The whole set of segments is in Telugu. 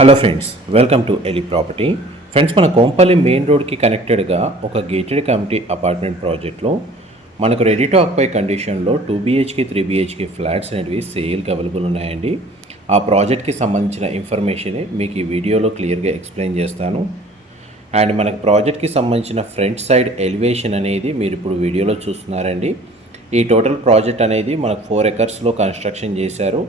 Hello friends welcome to Eli property friends మన కోంపల్లి మెయిన్ రోడ్కి కనెక్టెడ్గా ఒక గేటెడ్ కమిటీ అపార్ట్మెంట్ ప్రాజెక్ట్లో మనకు రెడీ టు ఆక్పై కండిషన్లో two BHK three BHK flats అనేవి సేల్కి అవైలబుల్ ఉన్నాయండి. ఆ ప్రాజెక్ట్కి సంబంధించిన ఇన్ఫర్మేషన్ మీకు ఈ వీడియోలో క్లియర్గా ఎక్స్ప్లెయిన్ చేస్తాను. అండ్ మనకు ప్రాజెక్ట్కి సంబంధించిన ఫ్రంట్ సైడ్ ఎలివేషన్ అనేది మీరు ఇప్పుడు వీడియోలో చూస్తున్నారండి. ఈ టోటల్ ప్రాజెక్ట్ అనేది మనకు ఫోర్ ఎకర్స్లో కన్స్ట్రక్షన్ చేశారు.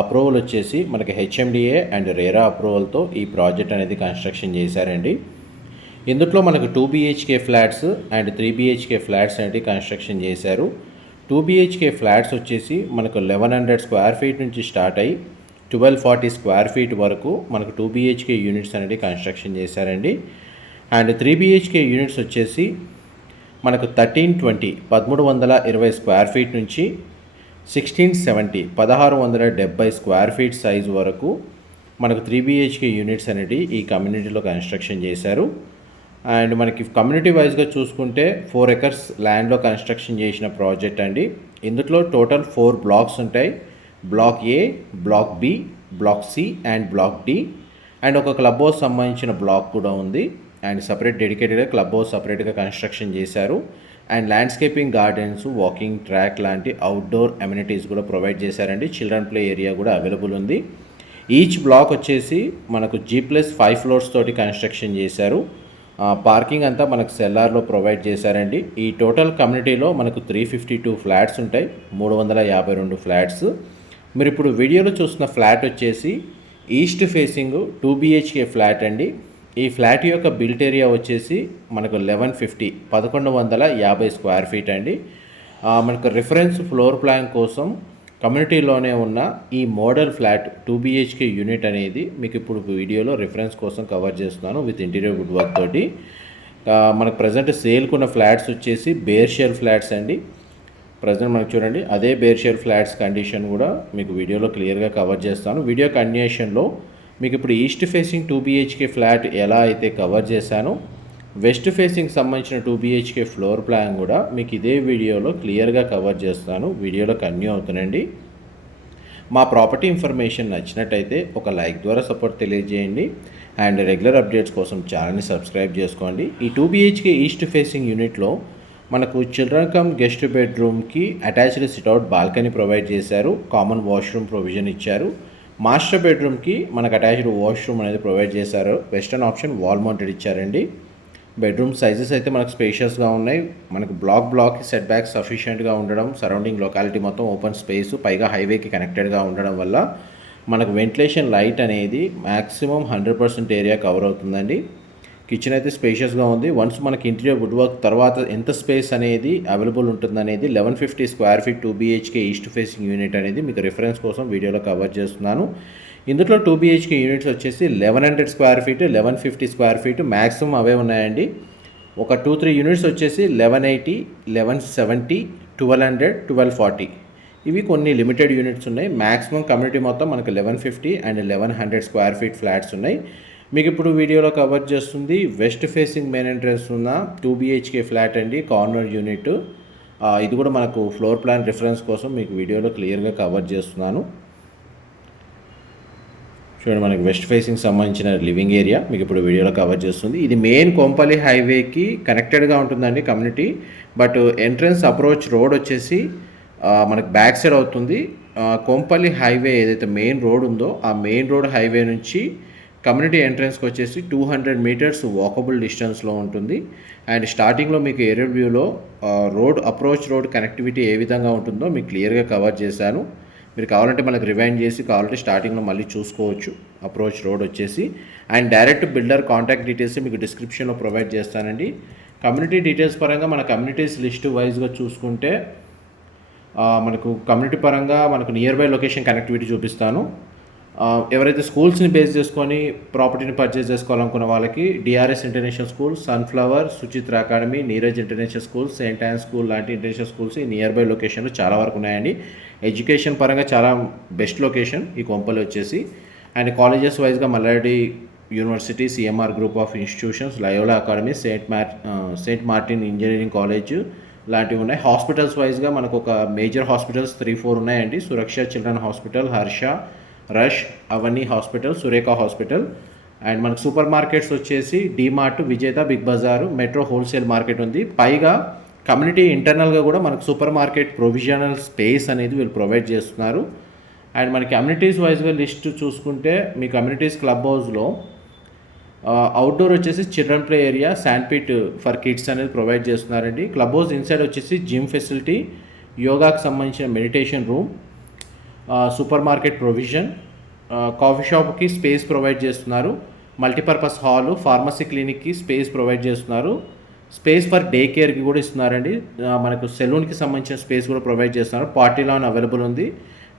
అప్రూవల్ వచ్చేసి మనకి హెచ్ఎండిఏ అండ్ రేరా అప్రూవల్తో ఈ ప్రాజెక్ట్ అనేది కన్స్ట్రక్షన్ చేశారండి. ఇందులో మనకు two BHK flats and three BHK flats అనేవి కన్స్ట్రక్షన్ చేశారు. టూ బీహెచ్కే ఫ్లాట్స్ వచ్చేసి మనకు లెవెన్ హండ్రెడ్ స్క్వేర్ ఫీట్ నుంచి స్టార్ట్ అయ్యి ట్వెల్వ్ ఫార్టీ స్క్వేర్ ఫీట్ వరకు మనకు టూ బీహెచ్కే యూనిట్స్ అనేది కన్స్ట్రక్షన్ చేశారండి. అండ్ త్రీ బీహెచ్కే యూనిట్స్ వచ్చేసి మనకు థర్టీన్ ట్వంటీ పదమూడు వందల ఇరవై స్క్వేర్ ఫీట్ నుంచి సిక్స్టీన్ సెవెంటీ పదహారు వందల డెబ్బై స్క్వేర్ ఫీట్ సైజ్ వరకు మనకు త్రీ బిహెచ్కే యూనిట్స్ అనేవి ఈ కమ్యూనిటీలో కన్స్ట్రక్షన్ చేశారు. అండ్ మనకి కమ్యూనిటీ వైజ్గా చూసుకుంటే ఫోర్ ఎకర్స్ ల్యాండ్లో కన్స్ట్రక్షన్ చేసిన ప్రాజెక్ట్ అండి. ఇందులో టోటల్ ఫోర్ బ్లాక్స్ ఉంటాయి. Block A block B block C and block D and ఒక క్లబ్ హౌస్ సంబంధించిన బ్లాక్ కూడా ఉంది. అండ్ సపరేట్ డెడికేటెడ్గా క్లబ్ హౌస్ సపరేట్గా కన్స్ట్రక్షన్ చేశారు. And landscaping gardens walking track లాంటి అవుట్డోర్ అమ్యూనిటీస్ కూడా ప్రొవైడ్ చేశారండి. చిల్డ్రన్ ప్లే ఏరియా కూడా అవైలబుల్ ఉంది. ఈచ్ బ్లాక్ వచ్చేసి మనకు జీ ప్లస్ ఫైవ్ ఫ్లోర్స్ తోటి కన్స్ట్రక్షన్ చేశారు. పార్కింగ్ అంతా మనకు సెల్లార్లో ప్రొవైడ్ చేశారండి. ఈ టోటల్ కమ్యూనిటీలో మనకు త్రీ ఫిఫ్టీ టూ ఫ్లాట్స్ ఉంటాయి. మూడు వందల యాభై రెండు ఫ్లాట్స్ మీరు ఇప్పుడు వీడియోలో చూస్తున్న ఫ్లాట్ వచ్చేసి east facing two BHK flat అండి. ఈ ఫ్లాట్ యొక్క బిల్ట్ ఏరియా వచ్చేసి మనకు లెవెన్ ఫిఫ్టీ పదకొండు వందల యాభై స్క్వేర్ ఫీట్ అండి. మనకు రిఫరెన్స్ ఫ్లోర్ ప్లాన్ కోసం కమ్యూనిటీలోనే ఉన్న ఈ model flat two BHK unit అనేది మీకు ఇప్పుడు వీడియోలో రిఫరెన్స్ కోసం కవర్ చేస్తున్నాను విత్ ఇంటీరియర్ వుడ్ వర్క్ తోటి మనకు ప్రజెంట్ సేల్కున్న ఫ్లాట్స్ వచ్చేసి బేర్ షేర్ ఫ్లాట్స్ అండి. ప్రజెంట్ మనకు చూడండి అదే బేర్ షేర్ ఫ్లాట్స్ కండిషన్ కూడా మీకు వీడియోలో క్లియర్గా కవర్ చేస్తాను. వీడియో కండిషన్లో మీకు ఇప్పుడు east facing two BHK flat ఎలా అయితే కవర్ చేశానో వెస్ట్ ఫేసింగ్ సంబంధించిన టూ బీహెచ్కే ఫ్లోర్ ప్లాన్ కూడా మీకు ఇదే వీడియోలో క్లియర్గా కవర్ చేస్తాను. వీడియోలో కన్యూ అవుతానండి. మా ప్రాపర్టీ ఇన్ఫర్మేషన్ నచ్చినట్టయితే ఒక లైక్ ద్వారా సపోర్ట్ తెలియజేయండి. అండ్ రెగ్యులర్ అప్డేట్స్ కోసం ఛానల్ని సబ్స్క్రైబ్ చేసుకోండి. ఈ టూ బీహెచ్కే ఈస్ట్ ఫేసింగ్ యూనిట్లో మనకు చిల్డ్రన్ కమ్ గెస్ట్ బెడ్రూమ్కి attached sit out balcony provide చేశారు. కామన్ వాష్రూమ్ ప్రొవిజన్ ఇచ్చారు. మాస్టర్ బెడ్రూమ్కి మనకు అటాచ్డ్ వాష్రూమ్ అనేది ప్రొవైడ్ చేశారు. వెస్టర్న్ ఆప్షన్ వాల్ మౌంటెడ్ ఇచ్చారండి. బెడ్రూమ్ సైజెస్ అయితే మనకు స్పేషియస్గా ఉన్నాయి. మనకు బ్లాక్ బ్లాక్ సెట్ బ్యాక్ సఫిషియెంట్గా ఉండడం సరౌండింగ్ లొకాలిటీ మొత్తం ఓపెన్ స్పేస్ పైగా హైవేకి కనెక్టెడ్గా ఉండడం వల్ల మనకు వెంటిలేషన్ లైట్ అనేది maximum hundred percent area cover అవుతుందండి. కిచెన్ అయితే స్పేషియస్గా ఉంది. వన్స్ మనకి ఇంటీరియర్ వుడ్ వర్క్ తర్వాత ఎంత స్పేస్ అనేది అవైలబుల్ ఉంటుంది అనేది eleven fifty square feet two BHK east facing unit అనేది మీకు రిఫరెన్స్ కోసం వీడియోలో కవర్ చేస్తున్నాను. ఇందులో టూ బీహెచ్కే యూనిట్స్ వచ్చేసి eleven hundred square feet eleven fifty square feet maximum అవే ఉన్నాయండి. ఒక టూ త్రీ యూనిట్స్ వచ్చేసి eleven eighty eleven seventy twelve hundred twelve forty ఇవి కొన్ని లిమిటెడ్ యూనిట్స్ ఉన్నాయి. మ్యాక్సిమం కమ్యూనిటీ మొత్తం మనకు eleven fifty and eleven hundred square feet flats ఉన్నాయి. మీకు ఇప్పుడు వీడియోలో కవర్ చేస్తుంది వెస్ట్ ఫేసింగ్ మెయిన్ ఎంట్రన్స్ ఉన్న టూ బీహెచ్కే ఫ్లాట్ అండి కార్నర్ యూనిట్ ఇది కూడా మనకు ఫ్లోర్ ప్లాన్ రిఫరెన్స్ కోసం మీకు వీడియోలో క్లియర్గా కవర్ చేస్తున్నాను. చూడండి మనకి వెస్ట్ ఫేసింగ్ సంబంధించిన లివింగ్ ఏరియా మీకు ఇప్పుడు వీడియోలో కవర్ చేస్తుంది. ఇది మెయిన్ కొంపల్లి హైవేకి కనెక్టెడ్గా ఉంటుందండి community but entrance approach road వచ్చేసి మనకి బ్యాక్ సైడ్ అవుతుంది. కొంపల్లి హైవే ఏదైతే మెయిన్ రోడ్ ఉందో ఆ మెయిన్ రోడ్ హైవే నుంచి కమ్యూనిటీ ఎంట్రన్స్కి వచ్చేసి టూ హండ్రెడ్ మీటర్స్ వాకబుల్ డిస్టెన్స్లో ఉంటుంది. అండ్ స్టార్టింగ్లో మీకు ఏరియర్ వ్యూలో రోడ్ అప్రోచ్ రోడ్ కనెక్టివిటీ ఏ విధంగా ఉంటుందో మీకు క్లియర్గా కవర్ చేశాను. మీరు కావాలంటే మనకు రివైండ్ చేసి కావాలంటే స్టార్టింగ్లో మళ్ళీ చూసుకోవచ్చు. అప్రోచ్ రోడ్ వచ్చేసి. And direct builder contact details మీకు డిస్క్రిప్షన్లో ప్రొవైడ్ చేస్తానండి. కమ్యూనిటీ డీటెయిల్స్ పరంగా మన కమ్యూనిటీస్ లిస్ట్ వైజ్గా చూసుకుంటే మనకు కమ్యూనిటీ పరంగా మనకు నియర్ బై లొకేషన్ కనెక్టివిటీ చూపిస్తాను. ఎవరైతే స్కూల్స్ని బేస్ చేసుకొని ప్రాపర్టీని పర్చేస్ చేసుకోవాలనుకున్న వాళ్ళకి DRS international school sunflower Suchitra academy Neeraj international school saint Ann school లాంటి ఇంటర్నేషనల్ స్కూల్స్ ఈ నియర్ బై లొకేషన్లో చాలా వరకు ఉన్నాయండి. ఎడ్యుకేషన్ పరంగా చాలా బెస్ట్ లొకేషన్ ఈ కొంపలు వచ్చేసి. అండ్ కాలేజెస్ వైజ్గా Mallareddy university CMR group of institutions Loyola academy saint mar saint Martin engineering college లాంటివి ఉన్నాయి. హాస్పిటల్స్ వైజ్గా మనకు ఒక మేజర్ హాస్పిటల్స్ త్రీ ఫోర్ ఉన్నాయండి. సురక్ష చిల్డ్రన్ హాస్పిటల్ హర్ష రష్ అవన్నీ హాస్పిటల్ సురేఖ హాస్పిటల్. అండ్ మనకు సూపర్ మార్కెట్స్ వచ్చేసి DMart Vijetha big bazaar metro wholesale market ఉంది. పైగా కమ్యూనిటీ ఇంటర్నల్గా కూడా మనకు సూపర్ మార్కెట్ ప్రొవిజనల్ స్పేస్ అనేది వీళ్ళు ప్రొవైడ్ చేస్తున్నారు. అండ్ మనకి కమ్యూనిటీస్ వైజ్గా లిస్ట్ చూసుకుంటే మీ కమ్యూనిటీస్ క్లబ్ హౌస్లో అవుట్డోర్ వచ్చేసి children play area sandpit for kids అనేది ప్రొవైడ్ చేస్తున్నారండి. క్లబ్ హౌస్ ఇన్సైడ్ వచ్చేసి జిమ్ ఫెసిలిటీ యోగాకు సంబంధించిన meditation room super market provision coffee షాప్కి స్పేస్ ప్రొవైడ్ చేస్తున్నారు. మల్టీపర్పస్ హాలు ఫార్మసీ క్లినిక్కి స్పేస్ ప్రొవైడ్ చేస్తున్నారు. స్పేస్ ఫర్ డే కేర్కి కూడా ఇస్తున్నారండి. మనకు సెలూన్కి సంబంధించిన స్పేస్ కూడా ప్రొవైడ్ చేస్తున్నారు. పార్టీ లాన్ అవైలబుల్ ఉంది.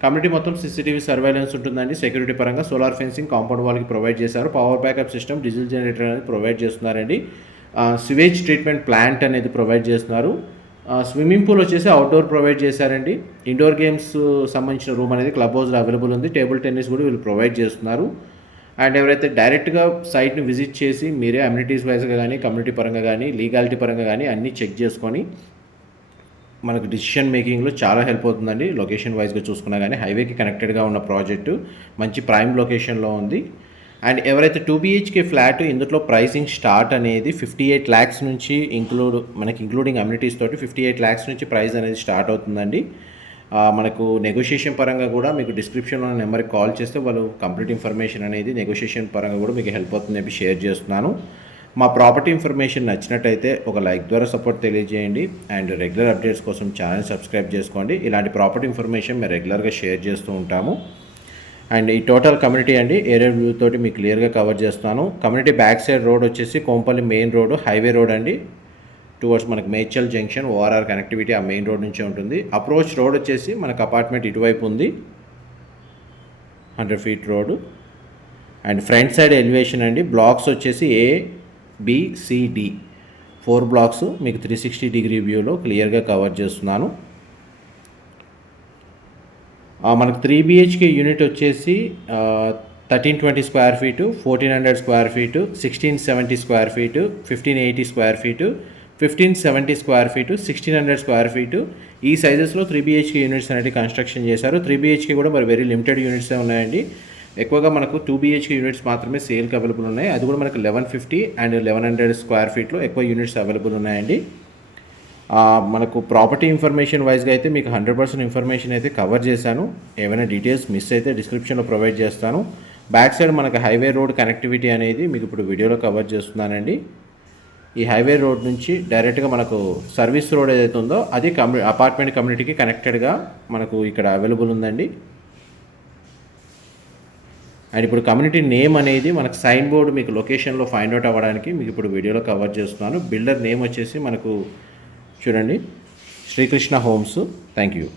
కమ్యూనిటీ మొత్తం సీసీటీవీ సర్వైలెన్స్ ఉంటుందండి. సెక్యూరిటీ పరంగా సోలార్ ఫెన్సింగ్ కాంపౌండ్ వాల్కి ప్రొవైడ్ చేశారు. Power backup system diesel generator అనేది ప్రొవైడ్ చేస్తున్నారండి. సివేజ్ ట్రీట్మెంట్ ప్లాంట్ అనేది ప్రొవైడ్ చేస్తున్నారు. స్విమ్మింగ్ పూల్ వచ్చేసి అవుట్డోర్ ప్రొవైడ్ చేశారండి. ఇండోర్ గేమ్స్ సంబంధించిన రూమ్ అనేది క్లబ్ హౌస్లో అవైలబుల్ ఉంది. టేబుల్ టెన్నిస్ కూడా వీళ్ళు ప్రొవైడ్ చేస్తున్నారు. అండ్ ఎవరైతే డైరెక్ట్గా సైట్ని విజిట్ చేసి మీరే అమ్యూనిటీస్ వైజ్గా కానీ కమ్యూనిటీ పరంగా కానీ లీగాలిటీ పరంగా కానీ అన్నీ చెక్ చేసుకొని మనకు డిసిషన్ మేకింగ్లో చాలా హెల్ప్ అవుతుందండి. లొకేషన్ వైజ్గా చూసుకున్నా కానీ హైవేకి కనెక్టెడ్గా ఉన్న ప్రాజెక్టు మంచి ప్రైమ్ లొకేషన్లో ఉంది. అండ్ ఎవరైతే టూ బీహెచ్కే ఫ్లాట్ ఇందులో ప్రైసింగ్ స్టార్ట్ అనేది ఫిఫ్టీ ఎయిట్ ల్యాక్స్ నుంచి ఇంక్లూడ్ మనకి ఇంక్లూడింగ్ అమ్యూనిటీస్ తోటి ఫిఫ్టీ ఎయిట్ ల్యాక్స్ నుంచి ప్రైస్ అనేది స్టార్ట్ అవుతుందండి. మనకు నెగోషియేషన్ పరంగా కూడా మీకు డిస్క్రిప్షన్లో నెంబర్కి కాల్ చేస్తే వాళ్ళు కంప్లీట్ ఇన్ఫర్మేషన్ అనేది నెగోషియేషన్ పరంగా కూడా మీకు హెల్ప్ అవుతుంది చెప్పి షేర్ చేస్తున్నాను. మా ప్రాపర్టీ ఇన్ఫర్మేషన్ నచ్చినట్టయితే ఒక లైక్ ద్వారా సపోర్ట్ తెలియజేయండి. అండ్ రెగ్యులర్ అప్డేట్స్ కోసం ఛానల్ సబ్స్క్రైబ్ చేసుకోండి. ఇలాంటి ప్రాపర్టీ ఇన్ఫర్మేషన్ మేము రెగ్యులర్గా షేర్ చేస్తూ ఉంటాము. అండ్ ఈ టోటల్ కమ్యూనిటీ అండి ఏరియా వ్యూ తోటి మీకు క్లియర్గా కవర్ చేస్తాను. కమ్యూనిటీ బ్యాక్ సైడ్ రోడ్ వచ్చేసి Kompally main road highway road అండి. టువర్డ్స్ మనకి మేడ్చల్ జంక్షన్ ఓఆర్ఆర్ కనెక్టివిటీ ఆ మెయిన్ రోడ్ నుంచే ఉంటుంది. అప్రోచ్ రోడ్ వచ్చేసి మనకు అపార్ట్మెంట్ ఇటువైపు ఉంది. Hundred feet road. And front side elevation అండి. బ్లాక్స్ వచ్చేసి ఏ బిసిడి ఫోర్ బ్లాక్స్ మీకు త్రీ సిక్స్టీ డిగ్రీ వ్యూలో క్లియర్గా కవర్ చేస్తున్నాను. మనకు త్రీ బిహెచ్కే యూనిట్ వచ్చేసి thirteen twenty square feet fourteen hundred square feet sixteen seventy square feet fifteen eighty square feet fifteen seventy square feet sixteen hundred square feet ఈ సైజెస్లో త్రీ బిహెచ్కే యూనిట్స్ అనేవి కన్స్ట్రక్షన్ చేశారు. త్రీ బిహెచ్కే కూడా మరి వెరీ లిమిటెడ్ యూనిట్సే ఉన్నాయండి. ఎక్కువగా మనకు టూ బిహెచ్కే యూనిట్స్ మాత్రమే సేల్కి అవైలబుల్ ఉన్నాయి. అది కూడా మనకు eleven fifty and eleven hundred square ఫీట్లో ఎక్కువ యూనిట్స్ అవైలబుల్ ఉన్నాయండి. మనకు ప్రాపర్టీ ఇన్ఫర్మేషన్ వైజ్గా అయితే మీకు హండ్రెడ్ పర్సెంట్ ఇన్ఫర్మేషన్ అయితే కవర్ చేశాను. ఏమైనా డీటెయిల్స్ మిస్ అయితే డిస్క్రిప్షన్లో ప్రొవైడ్ చేస్తాను. బ్యాక్ సైడ్ మనకు హైవే రోడ్ కనెక్టివిటీ అనేది మీకు ఇప్పుడు వీడియోలో కవర్ చేస్తున్నానండి. ఈ హైవే రోడ్ నుంచి డైరెక్ట్గా మనకు సర్వీస్ రోడ్ ఏదైతే ఉందో అది కమ్యూ అపార్ట్మెంట్ కమ్యూనిటీకి కనెక్టెడ్గా మనకు ఇక్కడ అవైలబుల్ ఉందండి. అండ్ ఇప్పుడు కమ్యూనిటీ నేమ్ అనేది మనకు సైన్ బోర్డు మీకు లొకేషన్లో ఫైండ్ అవుట్ అవ్వడానికి మీకు ఇప్పుడు వీడియోలో కవర్ చేస్తున్నాను. బిల్డర్ నేమ్ వచ్చేసి మనకు చూడండి. శ్రీకృష్ణ హోమ్స్. Thank you